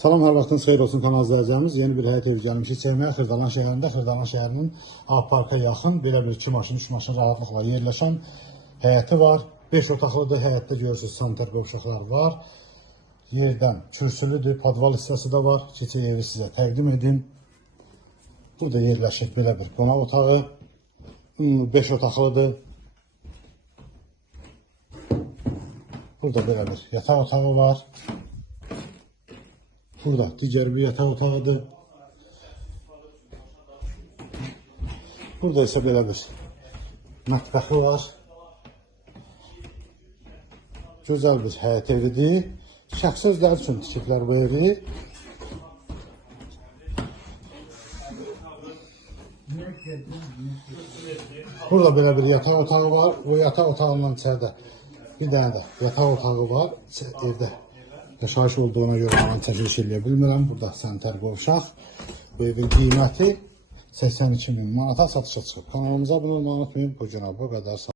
Salam, hər vaxtınız xeyir olsun kanal izləyicilərimiz. Yeni bir həyət evi gəlmişik çəkməyə Xırdalan şəhərində. Xırdalan şəhərinin A-Parka yaxın belə bir 2 maşın, 3 maşın rahatlıqla yerləşən həyəti var. 5 otaqlıdır. Həyətdə görürsünüz sanitar qovşaqlar var. Yerdən kürsülüdür. Podval hissəsi də var. Keçək evi sizə təqdim edim. Burada yerləşir belə bir qonaq otağı. 5 otaqlıdır. Burada belə bir yataq otağı var. Burada digər bir yataq otağıdır. Burada isə belə bir mətbəxi var. Gözəl bir həyət evidir. Şəxsi özləri üçün tikiblər bu evi. Burada belə bir yataq otağı var. Bu yataq otağından içəridə bir dənə də yataq otağı var. Evdə yaşayış olduğuna görə mən çəkiliş eləyə bilmirəm. Burada sanitar qovşaq. Bu evin qiyməti 82.000 manata satışa çıxıb. Kanalımıza abunə olmayı unutmayın. Bu günə bu qədər.